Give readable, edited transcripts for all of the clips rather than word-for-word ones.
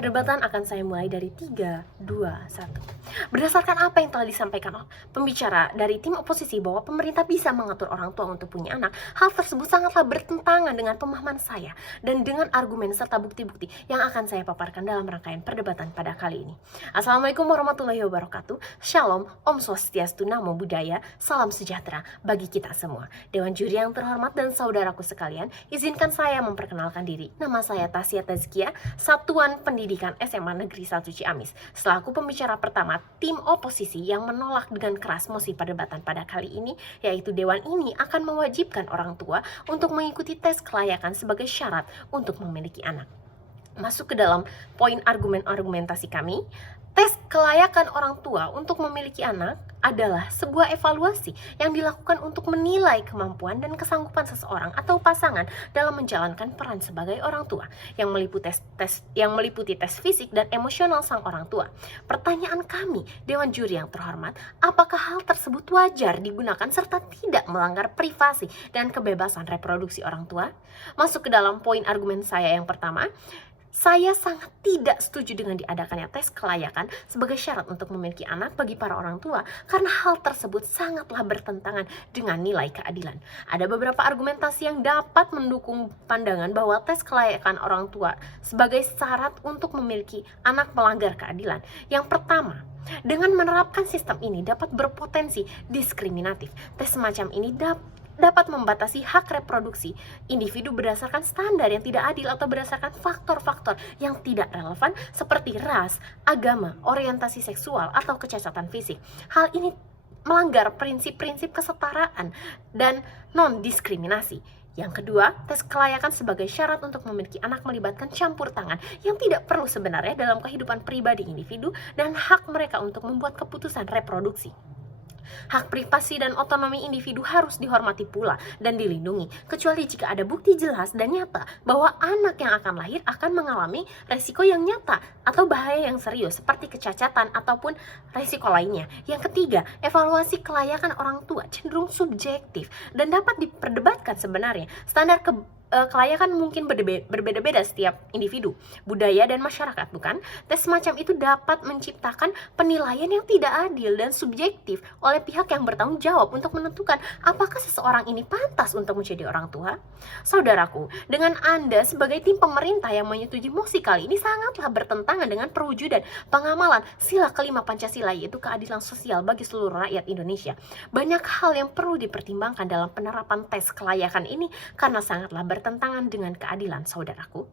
Perdebatan akan saya mulai dari 3, 2, 1. Berdasarkan apa yang telah disampaikan pembicara dari tim oposisi bahwa pemerintah bisa mengatur orang tua untuk punya anak, hal tersebut sangatlah bertentangan dengan pemahaman saya dan dengan argumen serta bukti-bukti yang akan saya paparkan dalam rangkaian perdebatan pada kali ini. Assalamualaikum warahmatullahi wabarakatuh. Shalom, Om Swastiastu, Namo Buddhaya, salam sejahtera bagi kita semua. Dewan juri yang terhormat dan saudaraku sekalian, izinkan saya memperkenalkan diri. Nama saya Tasya Tazkia, Satuan Pendidikan SMA Negeri 1 Ciamis, selaku pembicara pertama tim oposisi yang menolak dengan keras mosi perdebatan pada kali ini, yaitu dewan ini akan mewajibkan orang tua untuk mengikuti tes kelayakan sebagai syarat untuk memiliki anak. Masuk ke dalam poin argumentasi kami. Tes kelayakan orang tua untuk memiliki anak adalah sebuah evaluasi yang dilakukan untuk menilai kemampuan dan kesanggupan seseorang atau pasangan dalam menjalankan peran sebagai orang tua yang meliputi tes fisik dan emosional sang orang tua. Pertanyaan kami, Dewan Juri yang terhormat, apakah hal tersebut wajar digunakan serta tidak melanggar privasi dan kebebasan reproduksi orang tua? Masuk ke dalam poin argumen saya yang pertama. Saya sangat tidak setuju dengan diadakannya tes kelayakan sebagai syarat untuk memiliki anak bagi para orang tua karena hal tersebut sangatlah bertentangan dengan nilai keadilan. Ada beberapa argumentasi yang dapat mendukung pandangan bahwa tes kelayakan orang tua sebagai syarat untuk memiliki anak melanggar keadilan. Yang pertama, dengan menerapkan sistem ini dapat berpotensi diskriminatif. Tes semacam ini dapat membatasi hak reproduksi individu berdasarkan standar yang tidak adil atau berdasarkan faktor-faktor yang tidak relevan seperti ras, agama, orientasi seksual, atau kecacatan fisik. Hal ini melanggar prinsip-prinsip kesetaraan dan non-diskriminasi. Yang kedua, tes kelayakan sebagai syarat untuk memiliki anak melibatkan campur tangan yang tidak perlu sebenarnya dalam kehidupan pribadi individu dan hak mereka untuk membuat keputusan reproduksi. Hak privasi dan otonomi individu harus dihormati pula dan dilindungi, kecuali jika ada bukti jelas dan nyata bahwa anak yang akan lahir akan mengalami resiko yang nyata atau bahaya yang serius seperti kecacatan ataupun resiko lainnya. Yang ketiga, evaluasi kelayakan orang tua cenderung subjektif dan dapat diperdebatkan sebenarnya. Standar kelayakan mungkin berbeda-beda setiap individu, budaya, dan masyarakat, bukan? Tes semacam itu dapat menciptakan penilaian yang tidak adil dan subjektif oleh pihak yang bertanggung jawab untuk menentukan apakah seseorang ini pantas untuk menjadi orang tua. Saudaraku, dengan Anda sebagai tim pemerintah yang menyetujui mosi kali ini sangatlah bertentangan dengan perwujudan pengamalan sila kelima Pancasila, yaitu keadilan sosial bagi seluruh rakyat Indonesia. Banyak hal yang perlu dipertimbangkan dalam penerapan tes kelayakan ini karena sangatlah bertentangan dengan keadilan, saudaraku.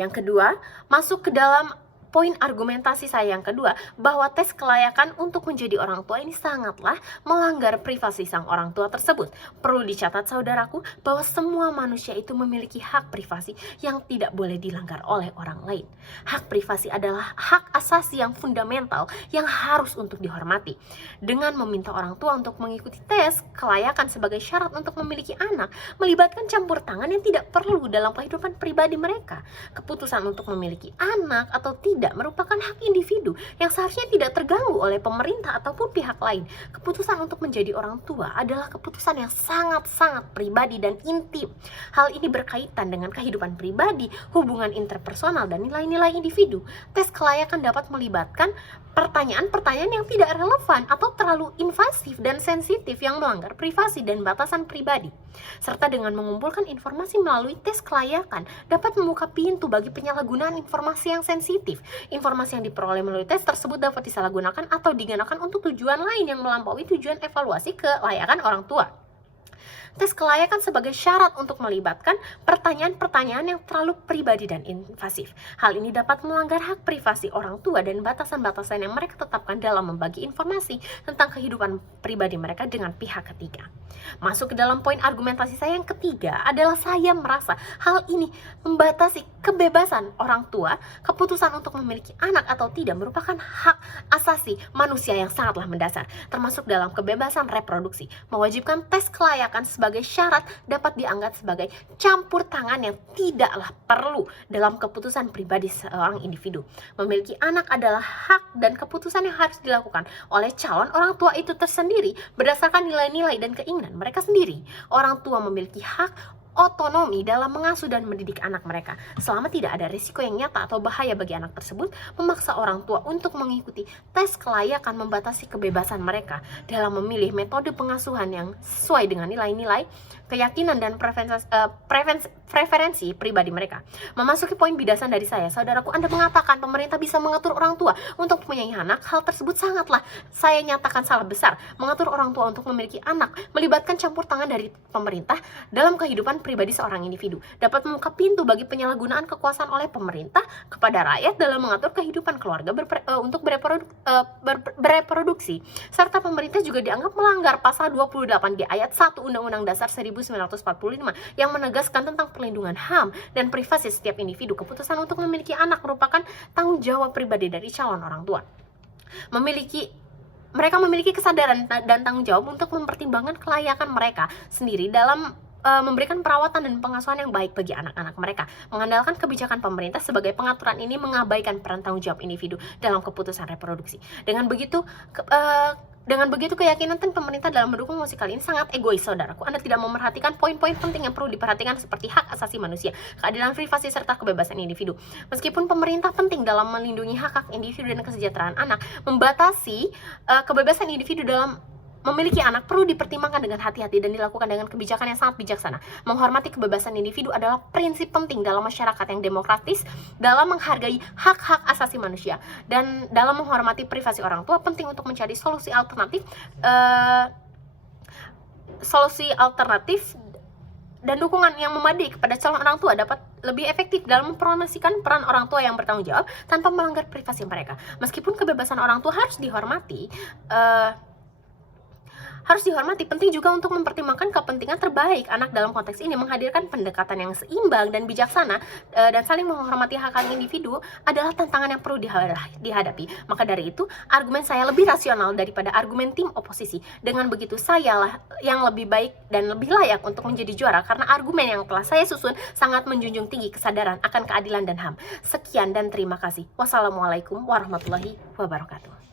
Yang kedua, masuk ke dalam poin argumentasi saya yang kedua, bahwa tes kelayakan untuk menjadi orang tua ini sangatlah melanggar privasi sang orang tua tersebut. Perlu dicatat, saudaraku, bahwa semua manusia itu memiliki hak privasi yang tidak boleh dilanggar oleh orang lain. Hak privasi adalah hak asasi yang fundamental yang harus untuk dihormati. Dengan meminta orang tua untuk mengikuti tes kelayakan sebagai syarat untuk memiliki anak, melibatkan campur tangan yang tidak perlu dalam kehidupan pribadi mereka. Keputusan untuk memiliki anak atau tidak merupakan hak individu yang seharusnya tidak terganggu oleh pemerintah ataupun pihak lain. Keputusan untuk menjadi orang tua adalah keputusan yang sangat-sangat pribadi dan intim. Hal ini berkaitan dengan kehidupan pribadi, hubungan interpersonal, dan nilai-nilai individu. Tes kelayakan dapat melibatkan pertanyaan-pertanyaan yang tidak relevan atau terlalu invasif dan sensitif yang melanggar privasi dan batasan pribadi. Serta dengan mengumpulkan informasi melalui tes kelayakan dapat membuka pintu bagi penyalahgunaan informasi yang sensitif. Informasi yang diperoleh melalui tes tersebut dapat disalahgunakan atau digunakan untuk tujuan lain yang melampaui tujuan evaluasi kelayakan orang tua. Tes kelayakan sebagai syarat untuk melibatkan pertanyaan-pertanyaan yang terlalu pribadi dan invasif. Hal ini dapat melanggar hak privasi orang tua dan batasan-batasan yang mereka tetapkan dalam membagi informasi tentang kehidupan pribadi mereka dengan pihak ketiga. Masuk ke dalam poin argumentasi saya yang ketiga adalah saya merasa hal ini membatasi kebebasan orang tua. Keputusan untuk memiliki anak atau tidak merupakan hak asasi manusia yang sangatlah mendasar, termasuk dalam kebebasan reproduksi. Mewajibkan tes kelayakan sebagai syarat dapat dianggap sebagai campur tangan yang tidaklah perlu dalam keputusan pribadi seorang individu. Memiliki anak adalah hak dan keputusan yang harus dilakukan oleh calon orang tua itu tersendiri berdasarkan nilai-nilai dan keinginan mereka sendiri. Orang tua memiliki hak otonomi dalam mengasuh dan mendidik anak mereka. Selama tidak ada risiko yang nyata atau bahaya bagi anak tersebut, memaksa orang tua untuk mengikuti tes kelayakan membatasi kebebasan mereka dalam memilih metode pengasuhan yang sesuai dengan nilai-nilai, keyakinan, dan preferensi pribadi mereka. Memasuki poin bidasan dari saya, saudaraku, Anda mengatakan pemerintah bisa mengatur orang tua untuk mempunyai anak. Hal tersebut sangatlah saya nyatakan salah besar. Mengatur orang tua untuk memiliki anak melibatkan campur tangan dari pemerintah dalam kehidupan pribadi seorang individu, dapat membuka pintu bagi penyalahgunaan kekuasaan oleh pemerintah kepada rakyat dalam mengatur kehidupan keluarga untuk bereproduksi, serta pemerintah juga dianggap melanggar pasal 28 di ayat 1 Undang-Undang Dasar 1945 yang menegaskan tentang perlindungan HAM dan privasi setiap individu. Keputusan untuk memiliki anak merupakan tanggung jawab pribadi dari calon orang tua. Mereka memiliki kesadaran dan tanggung jawab untuk mempertimbangkan kelayakan mereka sendiri dalam memberikan perawatan dan pengasuhan yang baik bagi anak-anak mereka. Mengandalkan kebijakan pemerintah sebagai pengaturan ini mengabaikan peran tanggung jawab individu dalam keputusan reproduksi. Dengan begitu keyakinan pemerintah dalam mendukung musikal ini sangat egois, saudaraku. Anda tidak memerhatikan poin-poin penting yang perlu diperhatikan seperti hak asasi manusia, keadilan privasi, serta kebebasan individu. Meskipun pemerintah penting dalam melindungi hak-hak individu dan kesejahteraan anak, membatasi kebebasan individu dalam memiliki anak perlu dipertimbangkan dengan hati-hati dan dilakukan dengan kebijakan yang sangat bijaksana. Menghormati kebebasan individu adalah prinsip penting dalam masyarakat yang demokratis, dalam menghargai hak-hak asasi manusia, dan dalam menghormati privasi orang tua. Penting untuk mencari solusi alternatif dan dukungan yang memadai kepada calon orang tua dapat lebih efektif dalam mempromosikan peran orang tua yang bertanggung jawab tanpa melanggar privasi mereka. Meskipun kebebasan orang tua harus dihormati, penting juga untuk mempertimbangkan kepentingan terbaik anak. Dalam konteks ini, menghadirkan pendekatan yang seimbang dan bijaksana dan saling menghormati hak-hak individu adalah tantangan yang perlu dihadapi. Maka dari itu, argumen saya lebih rasional daripada argumen tim oposisi. Dengan begitu, sayalah yang lebih baik dan lebih layak untuk menjadi juara, karena argumen yang telah saya susun sangat menjunjung tinggi kesadaran akan keadilan dan HAM. Sekian dan terima kasih. Wassalamualaikum warahmatullahi wabarakatuh.